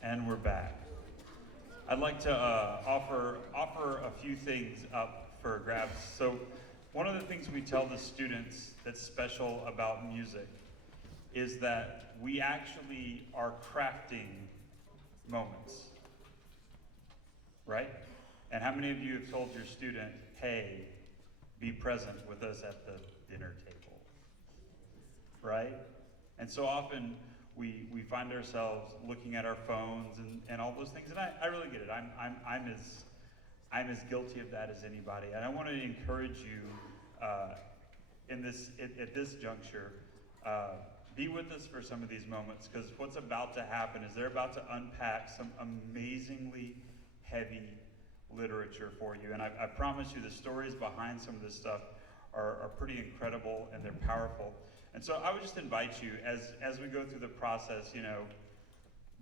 And we're back. I'd like to offer a few things up for grabs. So one of the things we tell the students that's special about music is that we actually are crafting moments, right? And how many of you have told your student, hey, be present with us at the dinner table, right? And so often we find ourselves looking at our phones and all those things, and I really get it. I'm as guilty of that as anybody, and I want to encourage you at this juncture. Be with us for some of these moments, because what's about to happen is they're about to unpack some amazingly heavy literature for you, and I promise you the stories behind some of this stuff are pretty incredible, and they're powerful. And so I would just invite you, as we go through the process,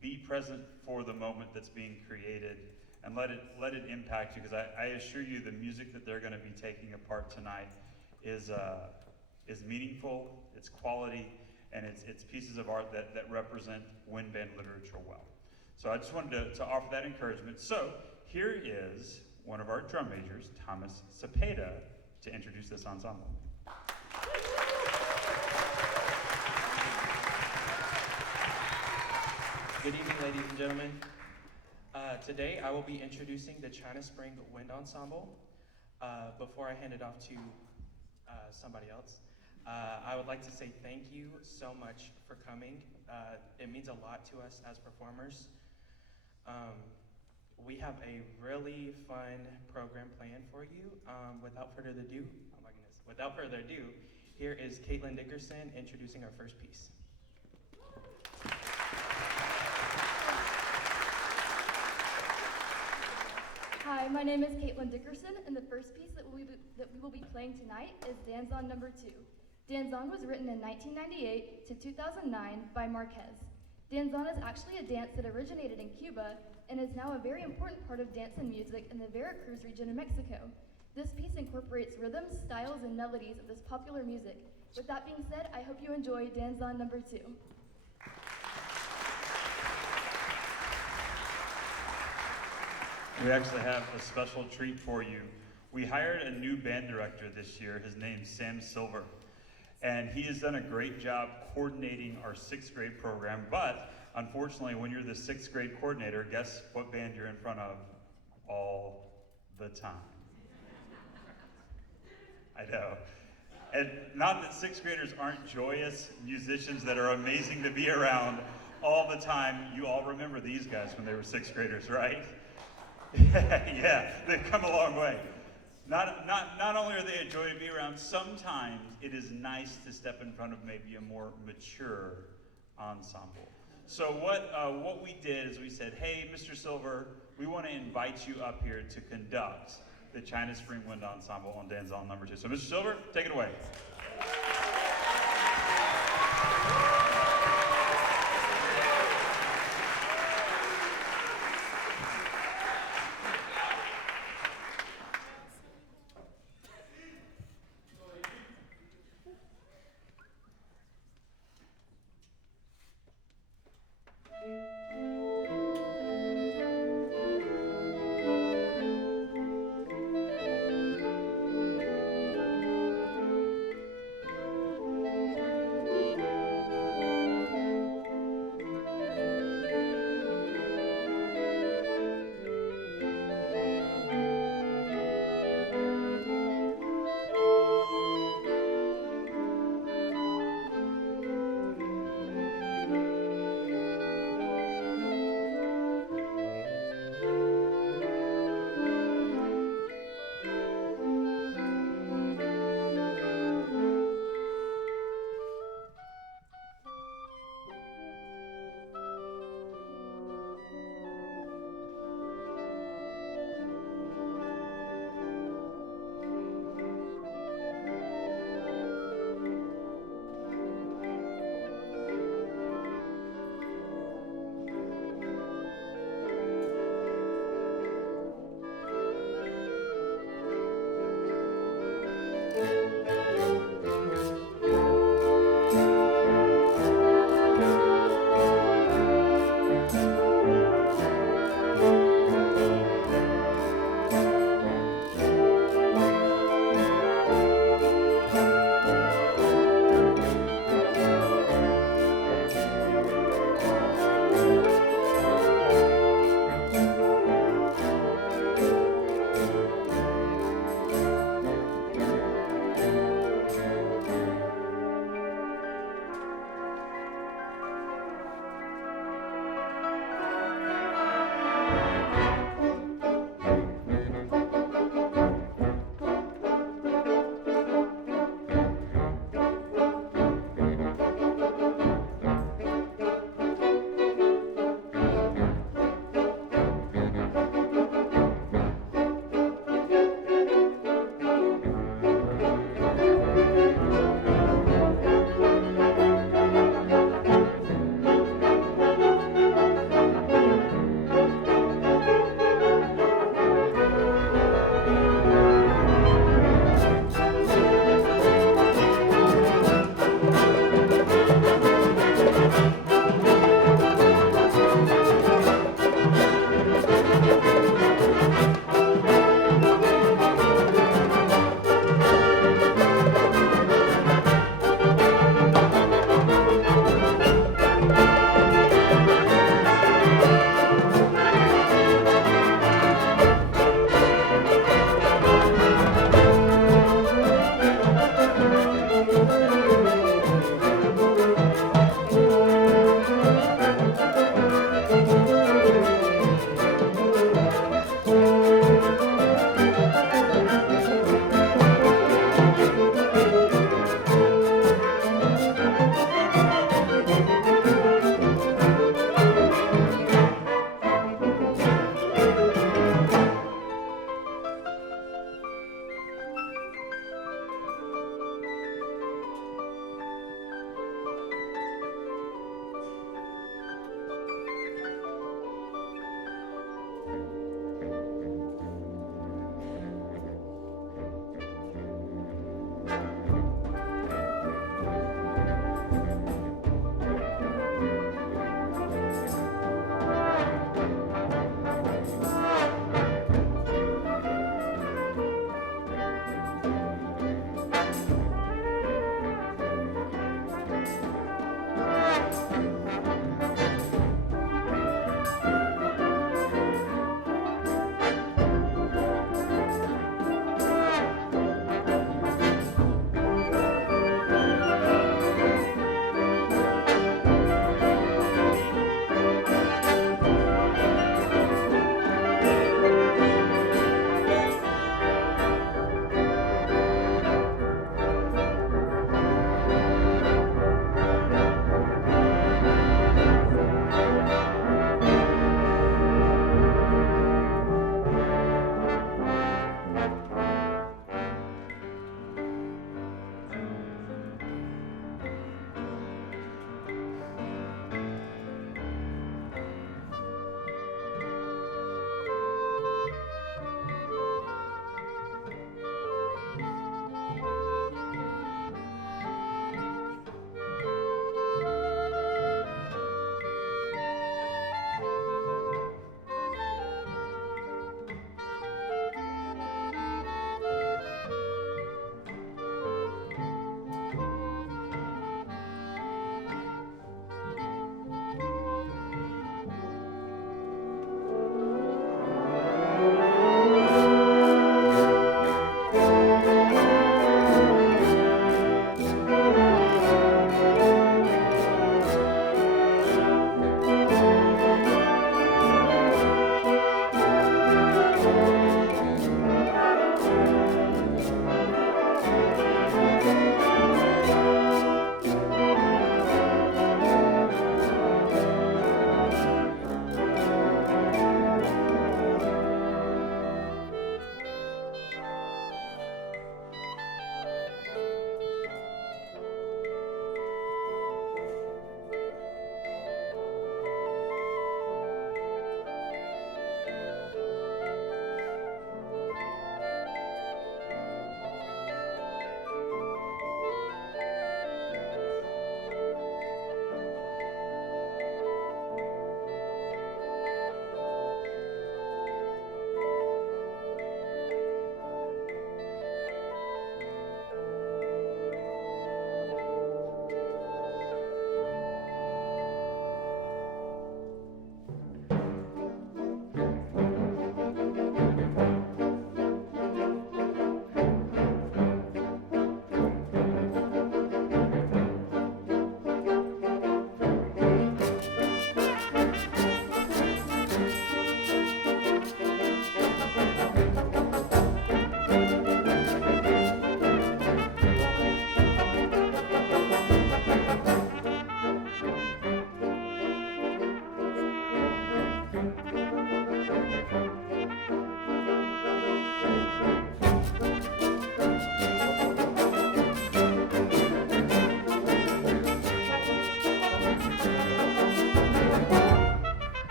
be present for the moment that's being created, and let it impact you, because I assure you the music that they're going to be taking apart tonight is meaningful, it's quality, and it's pieces of art that represent wind band literature well. So I just wanted to offer that encouragement. So here is one of our drum majors, Thomas Cepeda, to introduce this ensemble. Good evening, ladies and gentlemen. Today I will be introducing the China Spring Wind Ensemble. Before I hand it off to somebody else, I would like to say thank you so much for coming. It means a lot to us as performers. We have a really fun program planned for you. Without further ado, oh my goodness, without further ado, here is Caitlin Dickerson introducing our first piece. Hi, my name is Caitlin Dickerson, and the first piece that we will be playing tonight is Danzon No. 2. Danzon was written in 1998 to 2009 by Marquez. Danzon is actually a dance that originated in Cuba and is now a very important part of dance and music in the Veracruz region of Mexico. This piece incorporates rhythms, styles, and melodies of this popular music. With that being said, I hope you enjoy Danzon No. 2. We actually have a special treat for you. We hired a new band director this year. His name's Sam Silver. And he has done a great job coordinating our 6th grade program. But unfortunately, when you're the 6th grade coordinator, guess what band you're in front of all the time? I know. And not that 6th graders aren't joyous musicians that are amazing to be around all the time. You all remember these guys when they were 6th graders, right? Yeah, they've come a long way. Not only are they a joy to be around, sometimes it is nice to step in front of maybe a more mature ensemble. So what we did is we said, hey, Mr. Silver, we want to invite you up here to conduct the China Spring Wind Ensemble on Danzon No. 2. So Mr. Silver, take it away.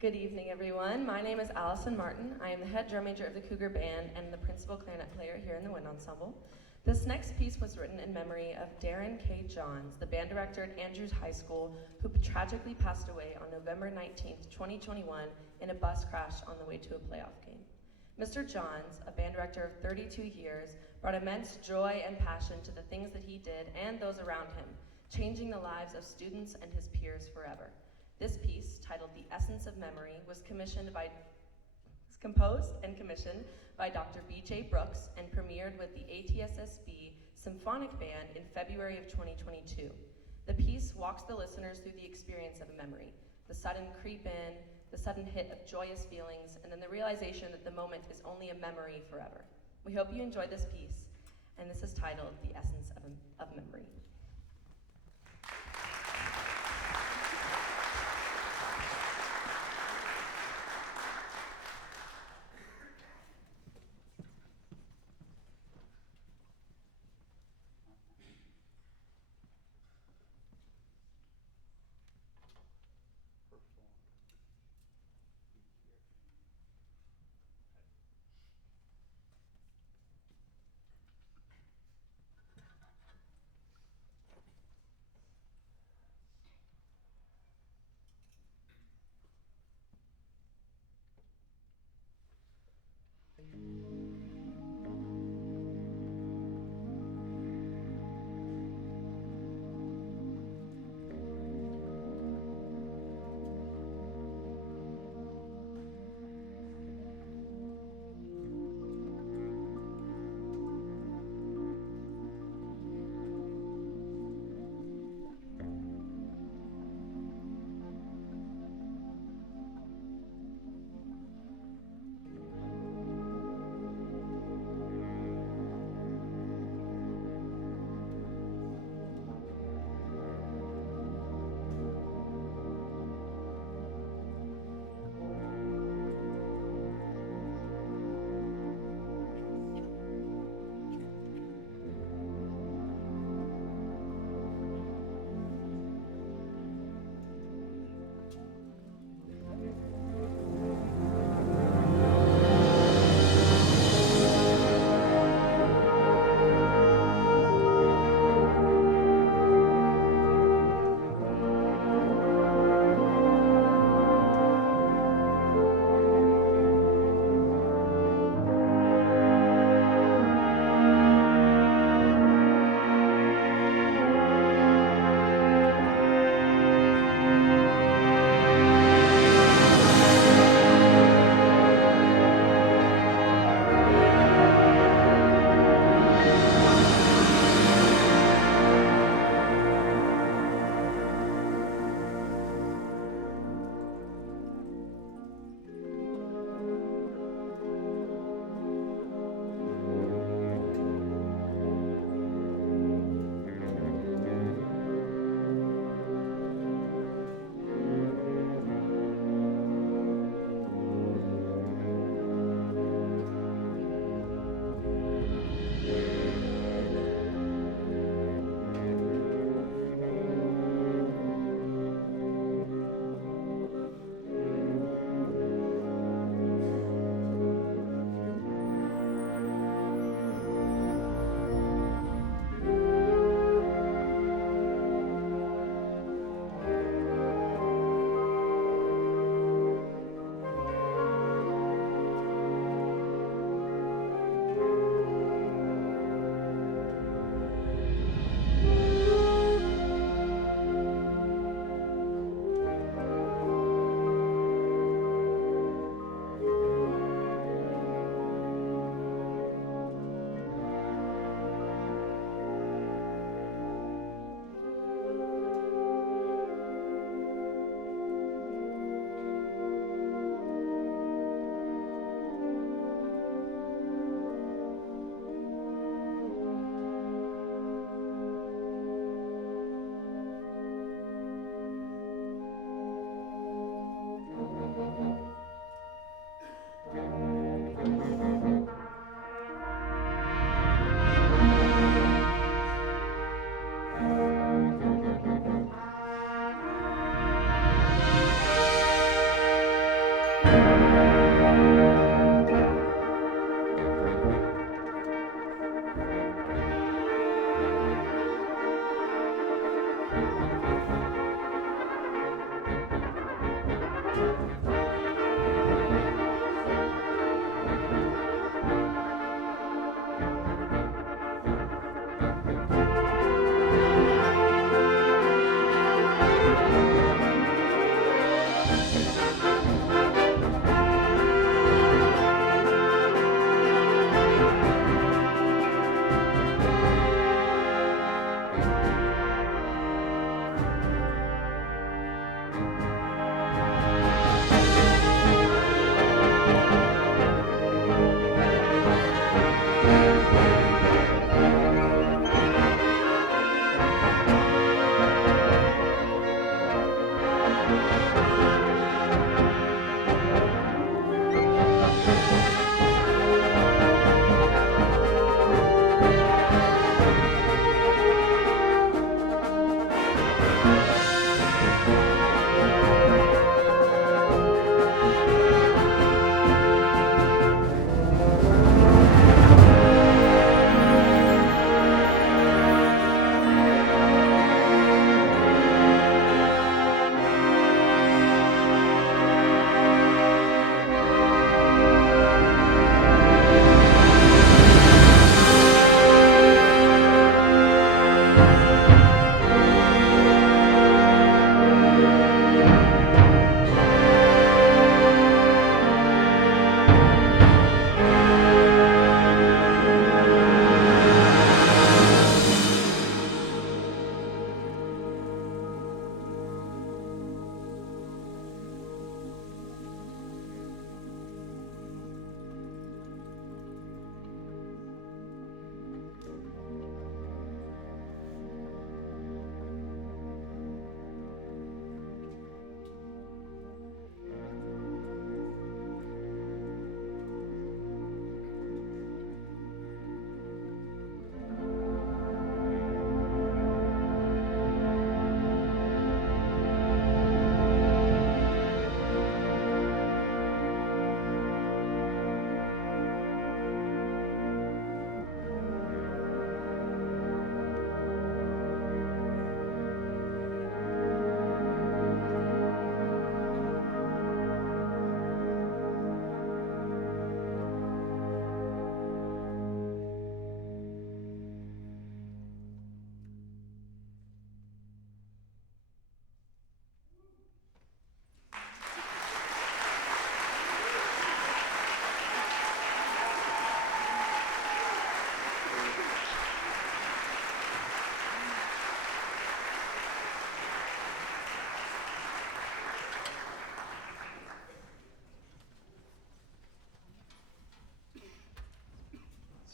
Good evening, everyone. My name is Allison Martin. I am the head drum major of the Cougar Band and the principal clarinet player here in the Wind Ensemble. This next piece was written in memory of Darren K. Johns, the band director at Andrews High School, who tragically passed away on November 19th, 2021, in a bus crash on the way to a playoff game. Mr. Johns, a band director of 32 years, brought immense joy and passion to the things that he did and those around him, changing the lives of students and his peers forever. This piece, titled The Essence of Memory, was composed and commissioned by Dr. B.J. Brooks and premiered with the ATSSB Symphonic Band in February of 2022. The piece walks the listeners through the experience of a memory, the sudden creep in, the sudden hit of joyous feelings, and then the realization that the moment is only a memory forever. We hope you enjoy this piece. and this is titled The Essence of Memory.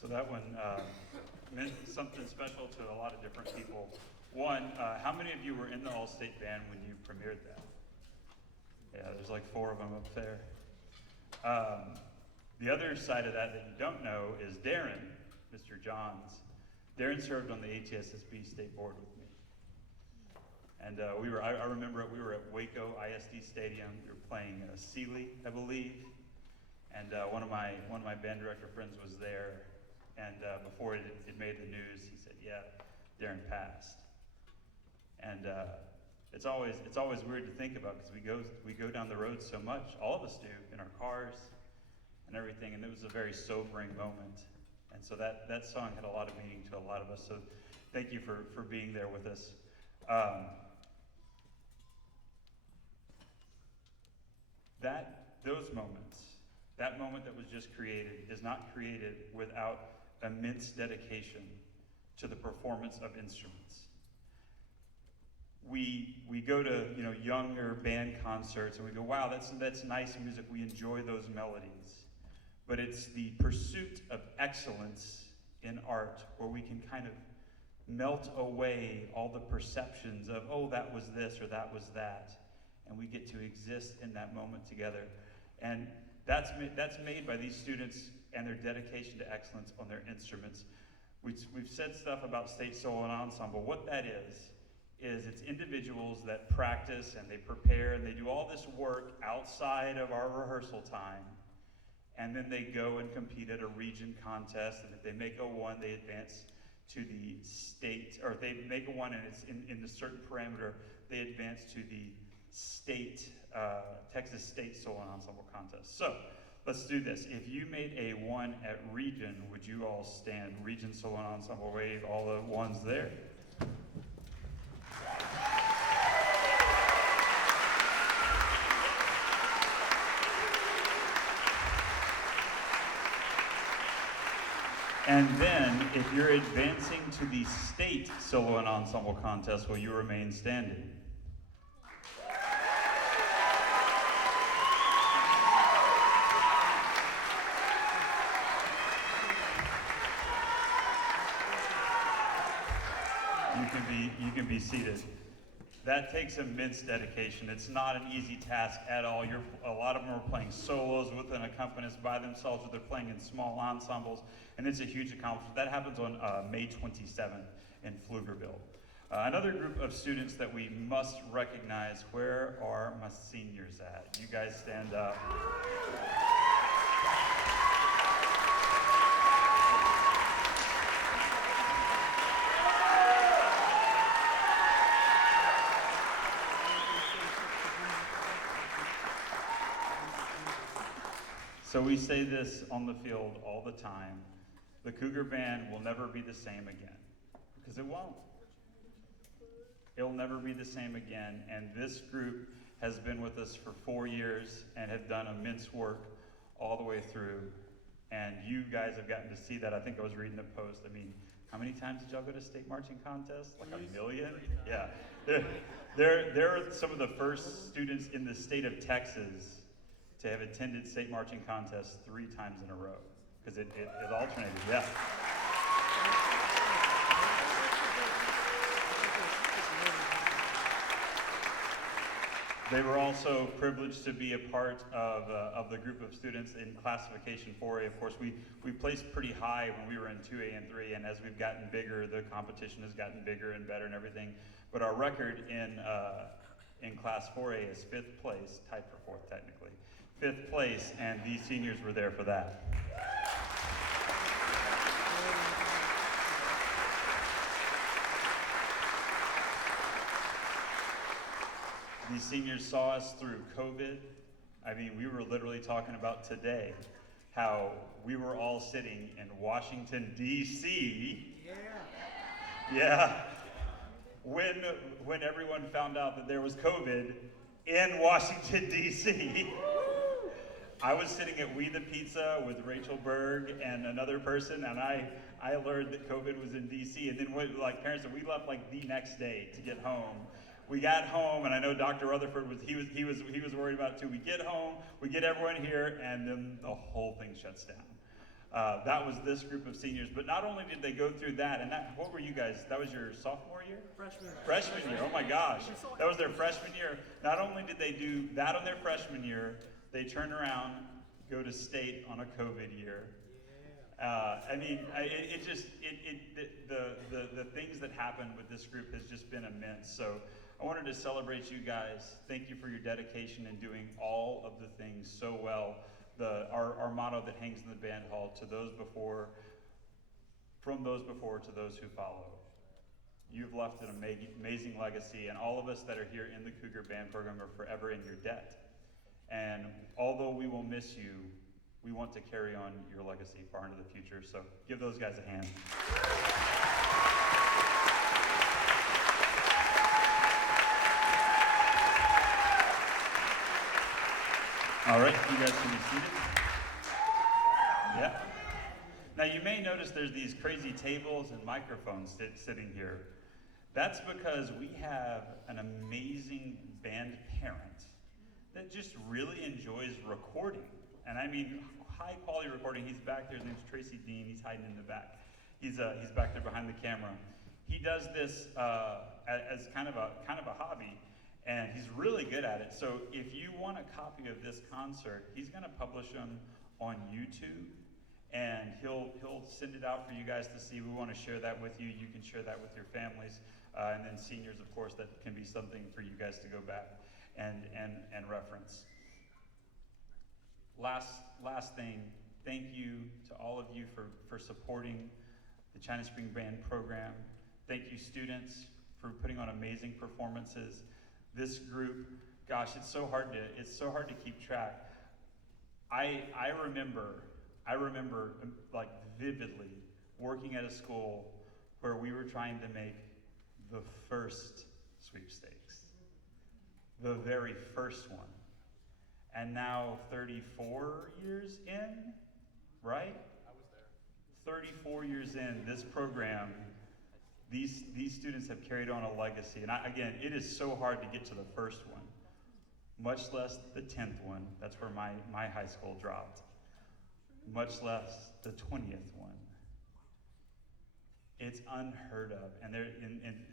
So that one meant something special to a lot of different people. One, how many of you were in the All-State Band when you premiered that? Yeah, there's like 4 of them up there. The other side of that you don't know is Darren, Mr. Johns. Darren served on the ATSSB State Board with me. And I remember we were at Waco ISD Stadium. We were playing Sealy, I believe. And one of my band director friends was there. And before it made the news, he said, "Yeah, Darren passed." And it's always weird to think about because we go down the road so much. All of us do in our cars and everything. And it was a very sobering moment. And so that song had a lot of meaning to a lot of us. So thank you for being there with us. Those moments, that moment that was just created, is not created without immense dedication to the performance of instruments. We go to younger band concerts and we go, wow, that's nice music. We enjoy those melodies, but it's the pursuit of excellence in art where we can kind of melt away all the perceptions of, oh, that was this or that was that, and we get to exist in that moment together. And that's made by these students and their dedication to excellence on their instruments. We've said stuff about state solo and ensemble. What that is it's individuals that practice and they prepare and they do all this work outside of our rehearsal time, and then they go and compete at a region contest, and if they make a 1, they advance to the state, or if they make a 1 and it's in a certain parameter, they advance to the state, Texas State Solo and Ensemble Contest. So, let's do this. If you made a 1 at region, would you all stand? Region Solo and Ensemble, wave all the 1s there. And then, if you're advancing to the state solo and ensemble contest, will you remain standing? You can be seated. That takes immense dedication. It's not an easy task at all. A lot of them are playing solos with an accompanist by themselves, or they're playing in small ensembles, and it's a huge accomplishment. That happens on May 27th in Pflugerville. Another group of students that we must recognize. Where are my seniors at? You guys stand up. So we say this on the field all the time: the Cougar Band will never be the same again, because it won't. It'll never be the same again, and this group has been with us for 4 years and have done immense work all the way through, and you guys have gotten to see that. I think I was reading a post. I mean, how many times did y'all go to state marching contests? Like 1 million? Yeah. They're some of the first students in the state of Texas to have attended state marching contests 3 times in a row, because it alternated, yeah. They were also privileged to be a part of the group of students in classification 4A. Of course, we placed pretty high when we were in 2A and 3, and as we've gotten bigger, the competition has gotten bigger and better and everything. But our record in class 4A is 5th place, tied for 4th technically. 5th place, and these seniors were there for that. These seniors saw us through COVID. I mean, we were literally talking about today how we were all sitting in Washington, D.C. Yeah. When everyone found out that there was COVID in Washington, D.C. I was sitting at We the Pizza with Rachel Berg and another person, and I learned that COVID was in D.C. And then parents, we left like the next day to get home. We got home, and I know Dr. Rutherford was worried about it too. We get home, we get everyone here, and then the whole thing shuts down. That was this group of seniors. But not only did they go through that, and what were you guys? That was your sophomore year? Freshman year. Oh my gosh. That was their freshman year. Not only did they do that on their freshman year, they turn around, go to state on a COVID year. I mean, the things that happened with this group has just been immense. So I wanted to celebrate you guys. Thank you for your dedication in doing all of the things so well. Our motto that hangs in the band hall, to those before, from those before to those who follow. You've left an amazing legacy, and all of us that are here in the Cougar Band program are forever in your debt. And although we will miss you, we want to carry on your legacy far into the future. So give those guys a hand. All right, you guys can be seated. Yeah. Now you may notice there's these crazy tables and microphones sitting here. That's because we have an amazing band parent that just really enjoys recording. And I mean, high quality recording. He's back there, his name's Tracy Dean, he's hiding in the back. He's back there behind the camera. He does this as kind of a hobby, and he's really good at it. So if you want a copy of this concert, he's gonna publish them on YouTube, and he'll send it out for you guys to see. We wanna share that with you. You can share that with your families. And then seniors, of course, that can be something for you guys to go back and reference. Last thing, thank you to all of you for supporting the China Spring Band program. Thank you, students, for putting on amazing performances. This group, gosh, it's so hard to keep track. I remember like vividly working at a school where we were trying to make the first sweepstakes, the very first one. And now 34 years in, right? I was there. 34 years in, this program, these students have carried on a legacy. And again, it is so hard to get to the first one, much less the 10th one. That's where my high school dropped. Much less the 20th one. It's unheard of, and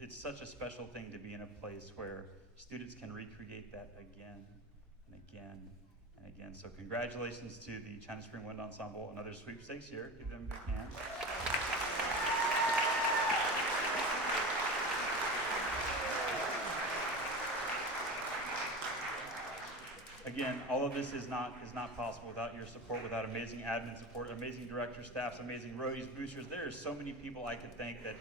it's such a special thing to be in a place where students can recreate that again and again and again. So congratulations to the China Spring Wind Ensemble, another sweepstakes year. Give them a big hand. Again, all of this is not possible without your support, without amazing admin support, amazing director staffs, amazing roadies, boosters. There are so many people I could thank that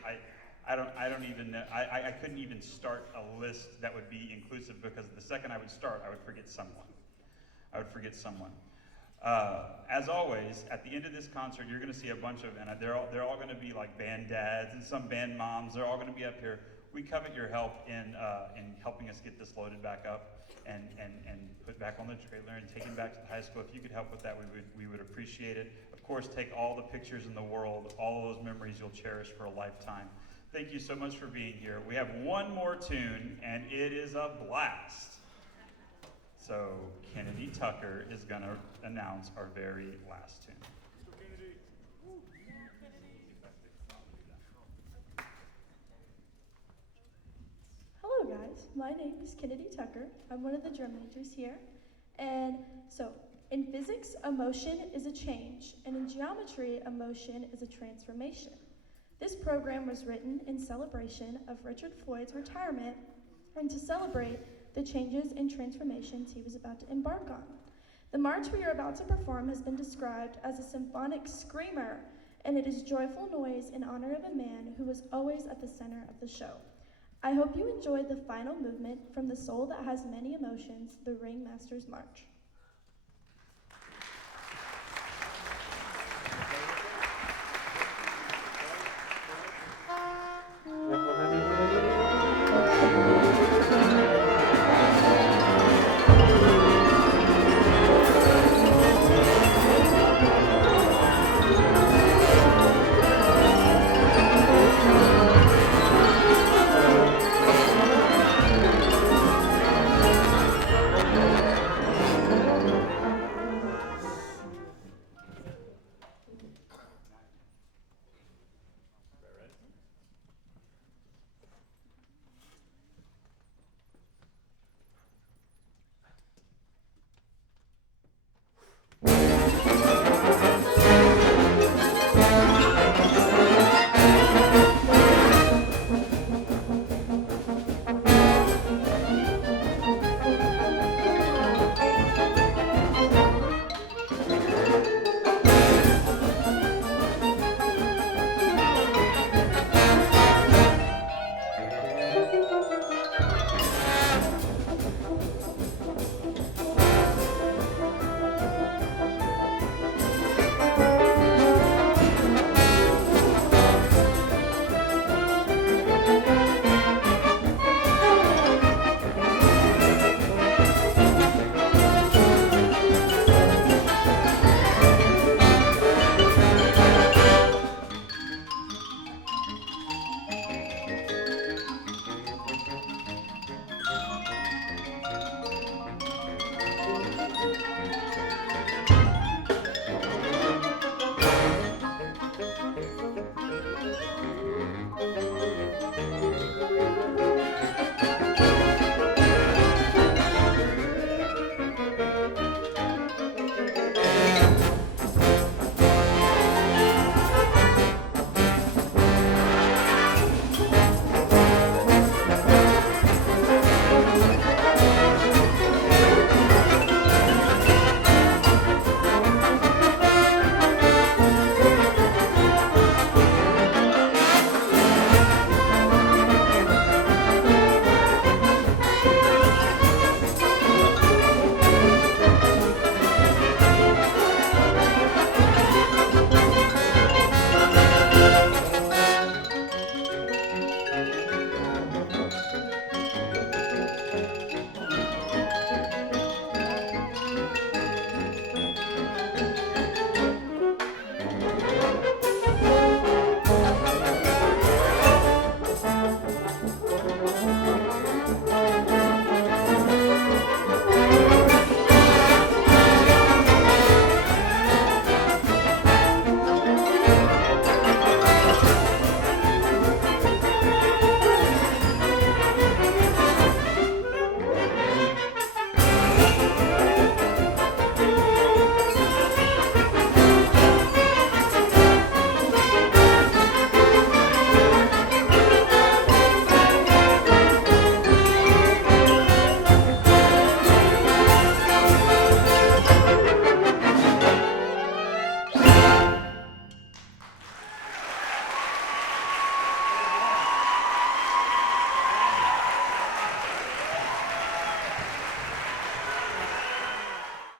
I don't even know. I couldn't even start a list that would be inclusive, because the second I would start, I would forget someone. As always, at the end of this concert, you're going to see a bunch of, and they're all going to be like band dads and some band moms. They're all going to be up here. We covet your help in helping us get this loaded back up and put back on the trailer and taken back to the high school. If you could help with that, we would appreciate it. Of course, take all the pictures in the world, all of those memories you'll cherish for a lifetime. Thank you so much for being here. We have one more tune, and it is a blast. So Kennedy Tucker is going to announce our very last tune. Hello guys, my name is Kennedy Tucker. I'm one of the drum majors here. And so, in physics, a motion is a change, and in geometry, a motion is a transformation. This program was written in celebration of Richard Floyd's retirement and to celebrate the changes and transformations he was about to embark on. The march we are about to perform has been described as a symphonic screamer, and it is joyful noise in honor of a man who was always at the center of the show. I hope you enjoyed the final movement from the soul that has many emotions, the Ringmaster's March.